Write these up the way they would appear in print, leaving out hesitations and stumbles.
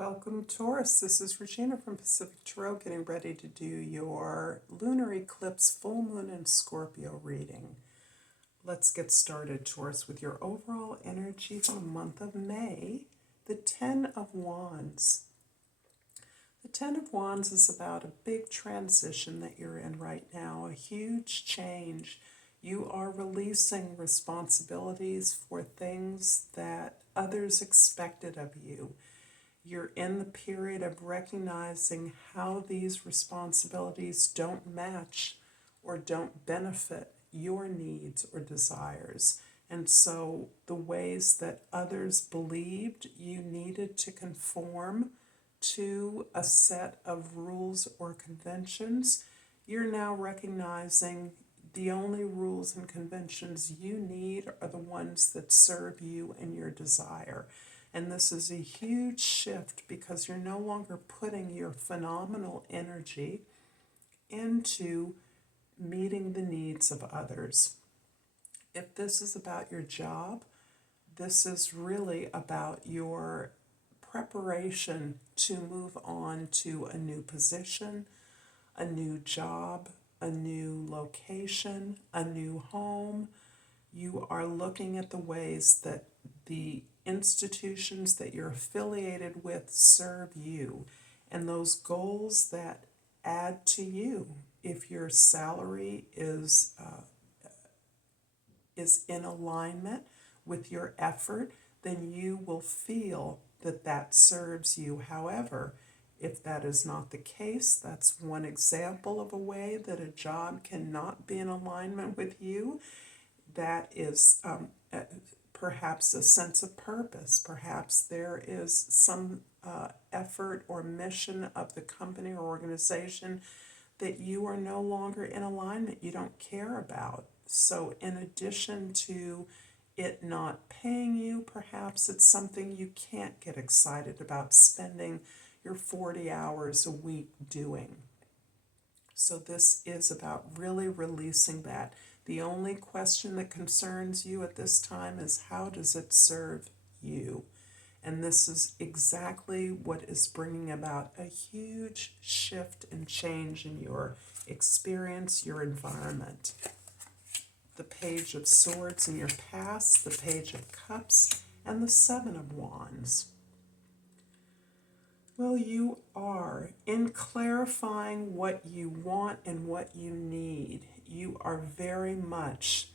Welcome, Taurus. This is Regina from Pacific Tarot, getting ready to do your Lunar Eclipse full moon in Scorpio reading. Let's get started, Taurus, with your overall energy for the month of May. The Ten of Wands. The Ten of Wands is about a big transition that you're in right now, a huge change. You are releasing responsibilities for things that others expected of you. You're in the period of recognizing how these responsibilities don't match or don't benefit your needs or desires. And so the ways that others believed you needed to conform to a set of rules or conventions, you're now recognizing the only rules and conventions you need are the ones that serve you and your desire. And this is a huge shift because you're no longer putting your phenomenal energy into meeting the needs of others. If this is about your job, this is really about your preparation to move on to a new position, a new job, a new location, a new home. You are looking at the ways that the institutions that you're affiliated with serve you and those goals that add to you. If your salary is in alignment with your effort, then you will feel that that serves you. However, if that is not the case, that's one example of a way that a job cannot be in alignment with you. That is perhaps a sense of purpose. Perhaps there is some effort or mission of the company or organization that you are no longer in alignment, you don't care about. So in addition to it not paying you, perhaps it's something you can't get excited about spending your 40 hours a week doing. So this is about really releasing that. The only question that concerns you at this time is how does it serve you? And this is exactly what is bringing about a huge shift and change in your experience, your environment. The Page of Swords in your past, the Page of Cups, and the Seven of Wands. Well, you are in clarifying what you want and what you need. You are very much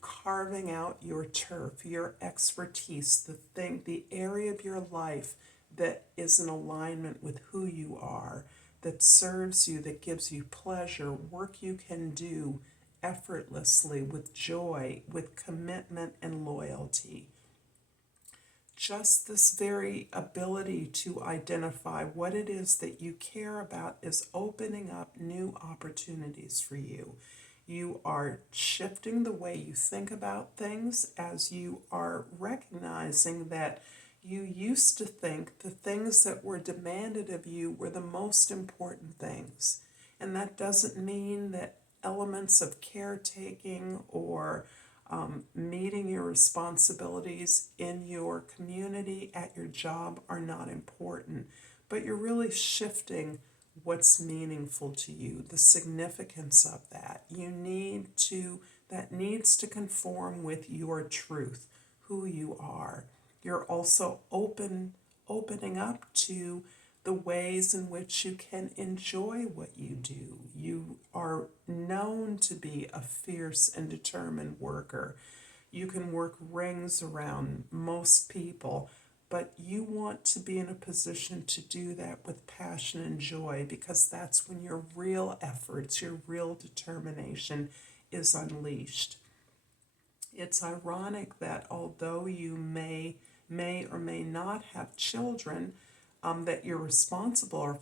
carving out your turf, your expertise, the area of your life that is in alignment with who you are, that serves you, that gives you pleasure, work you can do effortlessly, with joy, with commitment and loyalty. Just this very ability to identify what it is that you care about is opening up new opportunities for you. You are shifting the way you think about things as you are recognizing that you used to think the things that were demanded of you were the most important things. And that doesn't mean that elements of caretaking or meeting your responsibilities in your community, at your job, are not important. But you're really shifting what's meaningful to you, the significance of that. That needs to conform with your truth, who you are. You're also opening up to the ways in which you can enjoy what you do. You are known to be a fierce and determined worker. You can work rings around most people, but you want to be in a position to do that with passion and joy, because that's when your real efforts, your real determination is unleashed. It's ironic that although you may or may not have children that you're responsible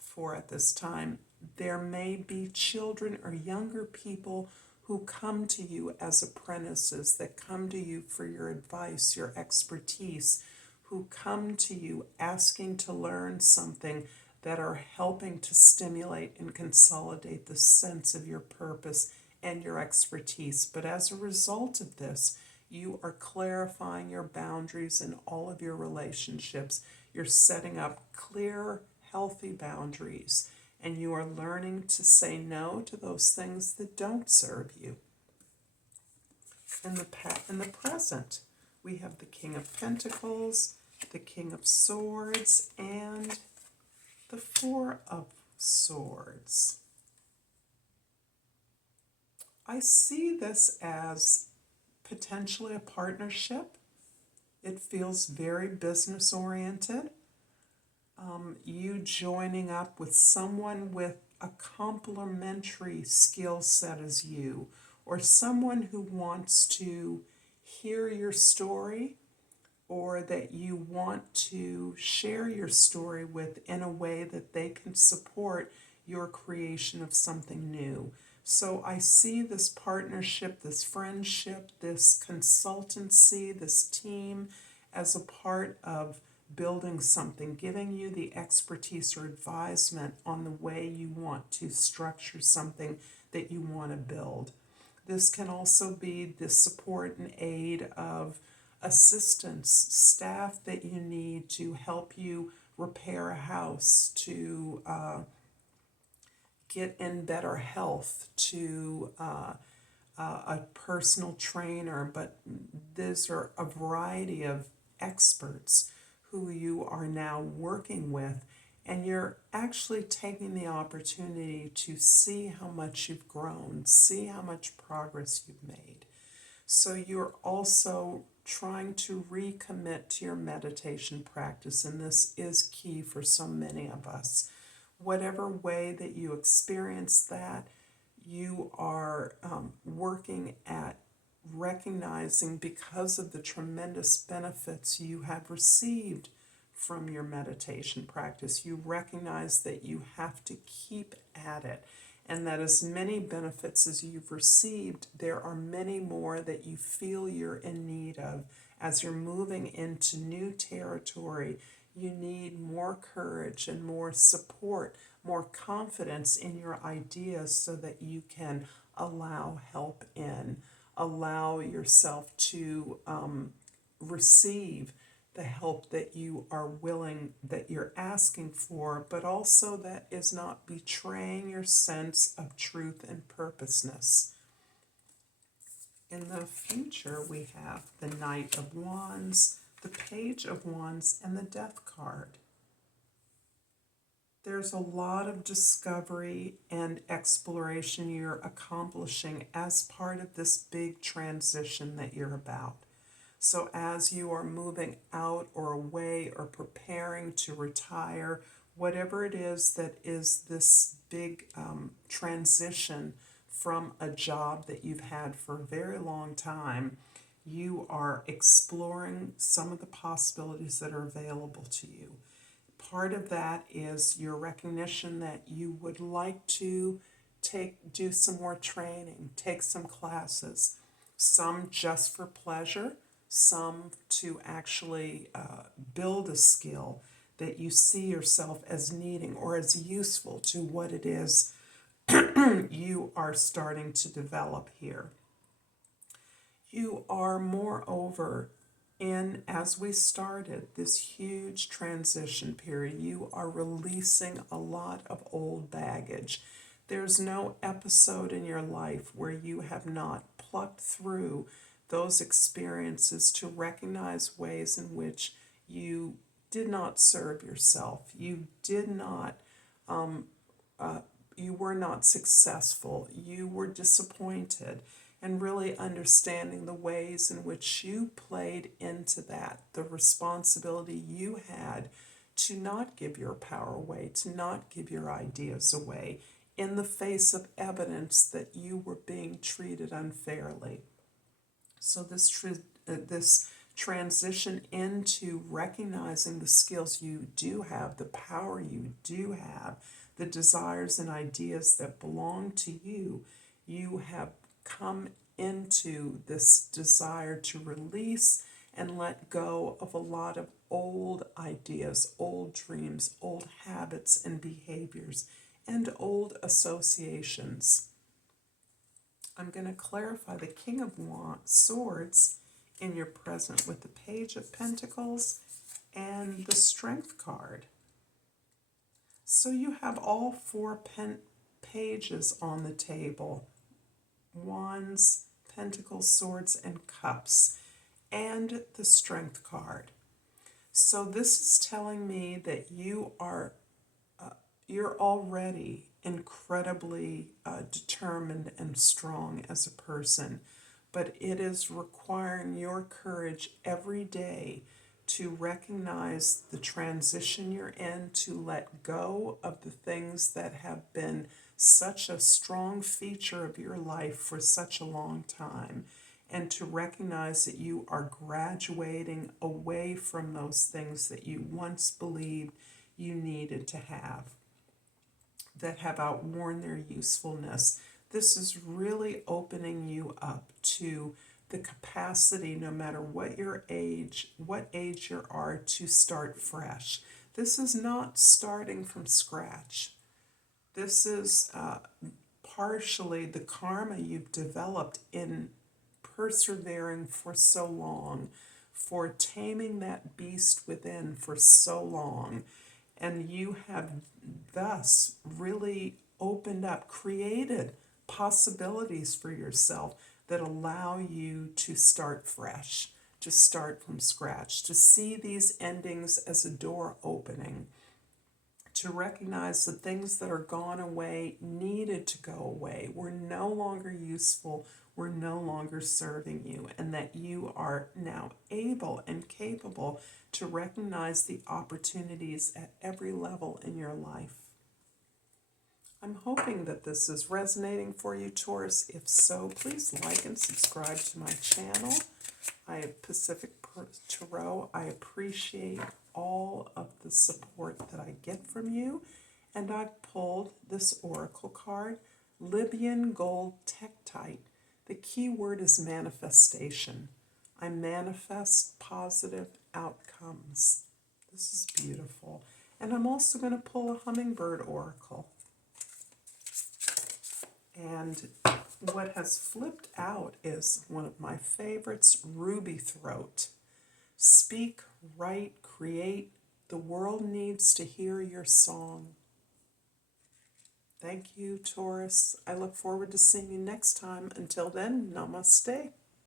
for at this time, there may be children or younger people who come to you as apprentices, that come to you for your advice, your expertise, who come to you asking to learn something, that are helping to stimulate and consolidate the sense of your purpose and your expertise. But as a result of this, You are clarifying your boundaries in all of your relationships. You're setting up clear, healthy boundaries, and you are learning to say no to those things that don't serve you. In the present, we have the King of Pentacles, the King of Swords, and the Four of Swords. I see this as potentially a partnership. It feels very business oriented. You joining up with someone with a complementary skill set as you, or someone who wants to hear your story, or that you want to share your story with in a way that they can support your creation of something new. So I see this partnership, this friendship, this consultancy, this team as a part of building something, giving you the expertise or advisement on the way you want to structure something that you want to build. This can also be the support and aid of assistance, staff that you need to help you repair a house, to get in better health, to a personal trainer, but these are a variety of experts who you are now working with, and you're actually taking the opportunity to see how much you've grown, see how much progress you've made. So you're also trying to recommit to your meditation practice, and this is key for so many of us. Whatever way that you experience that, you are working at recognizing, because of the tremendous benefits you have received from your meditation practice, you recognize that you have to keep at it, and that as many benefits as you've received, there are many more that you feel you're in need of. As you're moving into new territory, you need more courage and more support, more confidence in your ideas so that you can allow help in, allow yourself to receive the help that you are willing, that you're asking for, but also that is not betraying your sense of truth and purposeness. In the future, we have the Knight of Wands, the Page of Wands, and the Death card. There's a lot of discovery and exploration you're accomplishing as part of this big transition that you're about. So as you are moving out or away or preparing to retire, whatever it is that is this big transition from a job that you've had for a very long time, you are exploring some of the possibilities that are available to you. Part of that is your recognition that you would like to do some more training, take some classes, some just for pleasure, some to actually build a skill that you see yourself as needing or as useful to what it is you are starting to develop here. You are, moreover, as we started this huge transition period, you are releasing a lot of old baggage. There's no episode in your life where you have not plucked through those experiences to recognize ways in which you did not serve yourself. You did not, you were not successful. You were disappointed. And really understanding the ways in which you played into that, the responsibility you had to not give your power away, to not give your ideas away, in the face of evidence that you were being treated unfairly. So this transition into recognizing the skills you do have, the power you do have, the desires and ideas that belong to you, you have come into this desire to release and let go of a lot of old ideas, old dreams, old habits and behaviors, and old associations. I'm going to clarify the King of Swords in your present with the Page of Pentacles and the Strength card. So you have all four pages on the table. Wands, Pentacles, Swords, and Cups, and the Strength card. So this is telling me that you're already incredibly determined and strong as a person, but it is requiring your courage every day to recognize the transition you're in, to let go of the things that have been such a strong feature of your life for such a long time, and to recognize that you are graduating away from those things that you once believed you needed to have, that have outworn their usefulness. This is really opening you up to the capacity, no matter what age you are, to start fresh. This is not starting from scratch. This is partially the karma you've developed in persevering for so long, for taming that beast within for so long. And you have thus really opened up, created possibilities for yourself that allow you to start fresh, to start from scratch, to see these endings as a door opening, to recognize the things that are gone away needed to go away, were no longer useful, were no longer serving you, and that you are now able and capable to recognize the opportunities at every level in your life. I'm hoping that this is resonating for you, Taurus. If so, please like and subscribe to my channel. Pacific Tarot, I appreciate all of the support that I get from you. And I've pulled this oracle card, Libyan Gold Tektite. The key word is manifestation. I manifest positive outcomes. This is beautiful. And I'm also going to pull a hummingbird oracle. And what has flipped out is one of my favorites, Ruby Throat. Speak, write, create. The world needs to hear your song. Thank you, Taurus. I look forward to seeing you next time. Until then, namaste.